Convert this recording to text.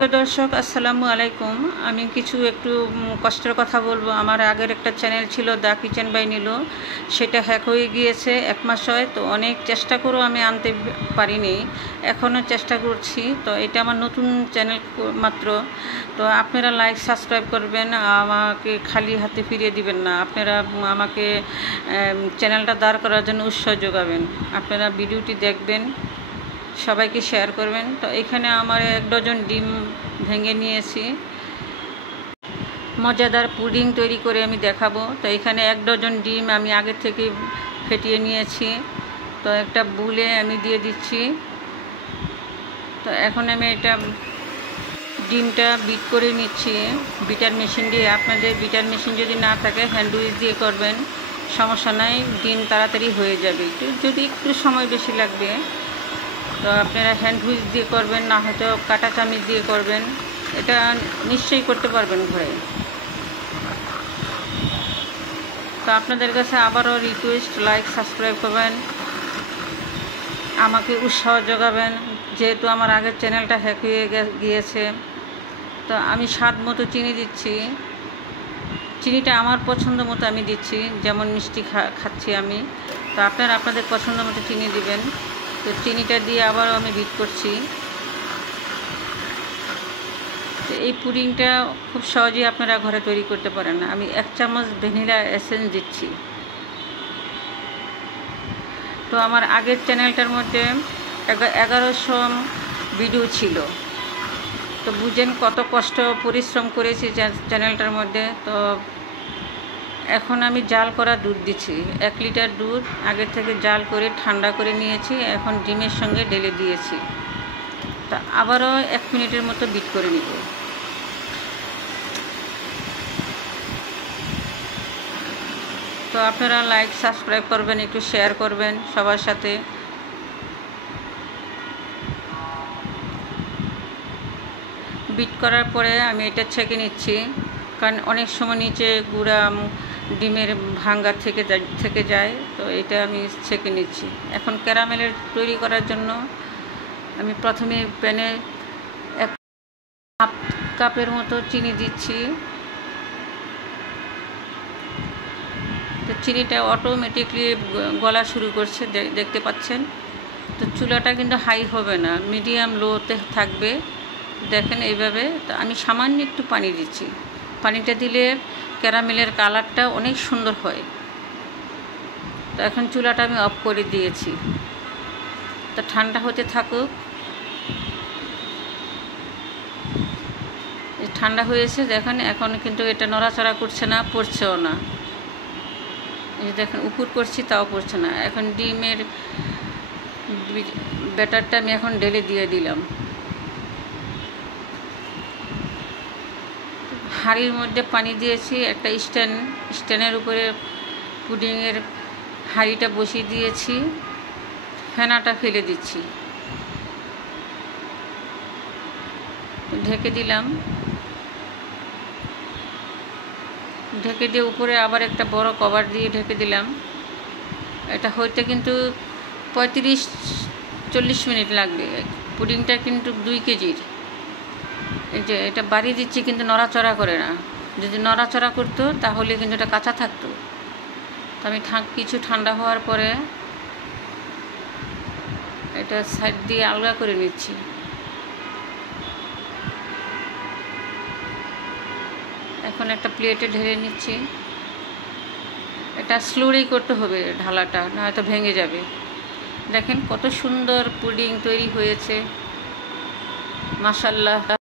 দর্শক আসসালামু আলাইকুম। আমি কিছু একটু কষ্টের কথা বলবো। আমার আগের একটা চ্যানেল ছিল দ্য কিচেন বাই নীলু, সেটা হ্যাক হয়ে গিয়েছে 1 মাস হয়। তো অনেক চেষ্টা করেও আমি আনতে পারিনি, এখনও চেষ্টা করছি। তো এটা আমার নতুন চ্যানেল মাত্র। তো আপনারা লাইক সাবস্ক্রাইব করবেন, আমাকে খালি হাতে ফিরিয়ে দিবেন না। আপনারা আমাকে চ্যানেলটা দাঁড় করার জন্য উৎসাহ যোগাবেন। আপনারা ভিডিওটি দেখবেন, সবাইকে শেয়ার করবেন। তো এখানে আমার 1 ডজন ডিম ভেঙে নিয়েছি, মজাদার পুডিং তৈরি করে আমি দেখাবো। তো এখানে 1 ডজন ডিম আমি আগে থেকে ফেটিয়ে নিয়েছি। তো একটা বুলে আমি দিয়ে দিচ্ছি। তো এখন আমি এটা ডিমটা বিট করে নিচ্ছি বিটার মেশিন দিয়ে। আপনাদের বিটার মেশিন যদি না থাকে হ্যান্ড উইচ দিয়ে করবেন, সমস্যা নাই, ডিম তাড়াতাড়ি হয়ে যাবে। যদি একটু সময় বেশি লাগবে তো আপনারা হ্যান্ড হুইচ দিয়ে করবেন, না হয়তো কাঁটা চামচ দিয়ে করবেন। এটা নিশ্চয়ই করতে পারবেন ঘরে। তো আপনাদের কাছে আবারও রিকোয়েস্ট, লাইক সাবস্ক্রাইব করবেন, আমাকে উৎসাহ যোগাবেন। যেহেতু আমার আগের চ্যানেলটা হ্যাক হয়ে গিয়েছে। তো আমি স্বাদ মতো চিনি দিচ্ছি। চিনিটা আমার পছন্দ মতো আমি দিচ্ছি, যেমন মিষ্টি খাচ্ছি আমি। তো আপনারা আপনাদের পছন্দ মতো চিনি দিবেন। তো চিনিটা দিয়ে আবারও আমি বিট করছি। তো এই পুডিংটা খুব সহজেই আপনারা ঘরে তৈরি করতে পারেন। আমি 1 চামচ ভ্যানিলা এসেন্স দিচ্ছি। তো আমার আগের চ্যানেলটার মধ্যে 1100 ভিডিও ছিল। তো বুঝেন কত কষ্ট পরিশ্রম করেছি চ্যানেলটার মধ্যে। তো এখন আমি জাল করা দুধ দিচ্ছি। 1 লিটার দুধ আগে থেকে জাল করে ঠান্ডা করে নিয়েছি, এখন ডিমের সঙ্গে ঢেলে দিয়েছি। তা আবারও 1 মিনিটের মতো বিট করে নিব। তো আপনারা লাইক সাবস্ক্রাইব করবেন, একটু শেয়ার করবেন সবার সাথে। বিট করার পরে আমি এটা ছেঁকে নিচ্ছি, কারণ অনেক সময় নিচে গুঁড়া ডিমের ভাঙ্গা থেকে যায়। তো এটা আমি ছেঁকে নিচ্ছি। এখন ক্যারামেলের তৈরি করার জন্য আমি প্রথমে প্যানে 1/2 কাপের মতো চিনি দিচ্ছি। তো চিনিটা অটোমেটিকলি গলা শুরু করছে, দেখতে পাচ্ছেন। তো চুলাটা কিন্তু হাই হবে না, মিডিয়াম লোতে থাকবে। দেখেন এইভাবে। তো আমি সামান্য একটু পানি দিচ্ছি। পানিটা দিলে ক্যারামেলের কালারটা অনেক সুন্দর হয়। তো এখন চুলাটা আমি অফ করে দিয়েছি। তো ঠান্ডা হতে থাকুক। ঠান্ডা হয়েছে দেখেন। এখন কিন্তু এটা নড়াচড়া করছে না, পড়ছেও না। এই দেখেন উপর করছি তাও পড়ছে না। এখন ডিমের ব্যাটারটা আমি এখন ঢেলে দিয়ে দিলাম। হাঁড়ির মধ্যে পানি দিয়েছি, একটা স্ট্যান্ডের উপরে পুডিংয়ের হাঁড়িটা বসিয়ে দিয়েছি, ফেনাটা ফেলে দিচ্ছি, ঢেকে দিলাম। ঢেকে দিয়ে উপরে আবার একটা বড় কভার দিয়ে ঢেকে দিলাম। এটা হইতে কিন্তু 35-40 মিনিট লাগবে। পুডিংটা কিন্তু 2 কেজির। এই যে এটা বাড়িয়ে দিচ্ছি, কিন্তু নড়াচড়া করে না। যদি নড়াচড়া করতো তাহলে কিন্তু এটা কাঁচা থাকতো। তো আমি কিছু ঠান্ডা হওয়ার পরে এটা সাইড দিয়ে আলগা করে নিচ্ছি। এখন একটা প্লেটে ঢেলে নিচ্ছি। এটা স্লোলি করতে হবে ঢালাটা, নয়তো ভেঙে যাবে। দেখেন কত সুন্দর পুডিং তৈরি হয়েছে, মাশাআল্লাহ।